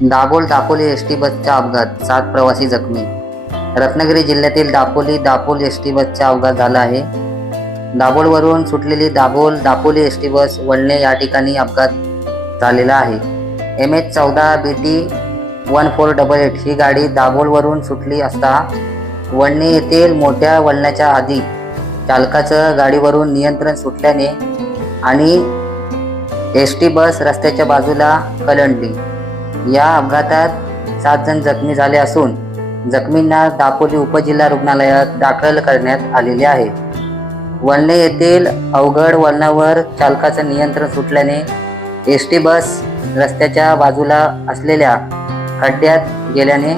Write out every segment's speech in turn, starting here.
Dabhol Dapoli S T बसचा अपघात सात प्रवासी जखमी. रत्नागिरी जिल्ह्यातील दापोली दापोल एस टी बसचा अपघात झाला आहे. दाभोलवरून सुटलेली Dabhol Dapoli S T bus वळणे या ठिकाणी अपघात झालेला आहे. एम एच चौदा B T one four double eight ही गाडी दाभोलवरून सुटली असता वळणे येथील मोठ्या वळणाच्या आधी चालकाचं गाडीवरून नियंत्रण सुटल्याने आणि एस टी बस रस्त्याच्या बाजूला कलंडली. या अपघातात सात जण जखमी झाले असून जखमींना दापोली उपजिल्हा रुग्णालयात दाखल करण्यात आलेले आहे. वळणे येथील अवघड वळणावर चालकाचं नियंत्रण सुटल्याने एस टी बस रस्त्याच्या बाजूला असलेल्या खड्ड्यात गेल्याने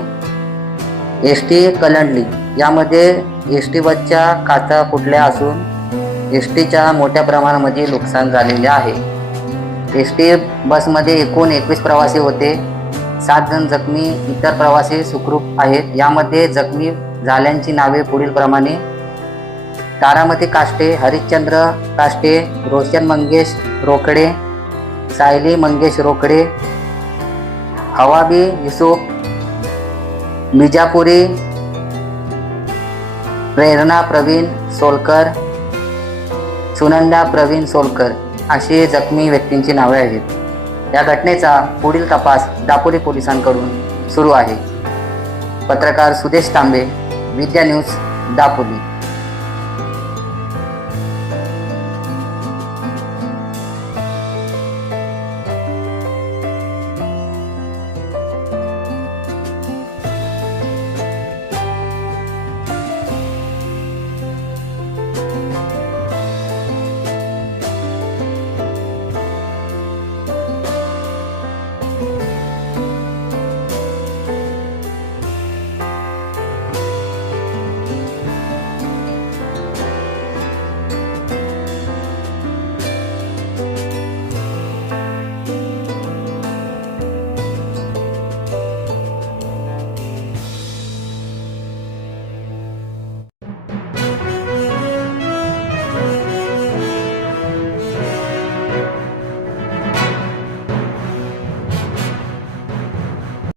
एस टी कलंडली. यामध्ये एस टी बसच्या काचा फुटल्या असून एस टीच्या मोठ्या प्रमाणामध्ये नुकसान झालेले आहे. एस टी बसमध्ये एकूण एकवीस प्रवासी होते. सात जण जखमी इतर प्रवासी सुखरूप आहेत. यामध्ये जखमी झाल्यांची नावे पुढील प्रमाणे. तारामती काष्टे हरिश्चंद्र काष्टे रोशन मंगेश रोकडे सायली मंगेश रोकडे हवाबी युसुफ मिजापुरी प्रेरणा प्रवीण सोलकर सुनंदा प्रवीण सोलकर. अशी जखमी व्यक्तींची नावे आहेत. या घटनेचा पुढील तपास दापोली पोलिसांकडून सुरू आहे. पत्रकार सुदेश तांबे विद्या न्यूज दापोली.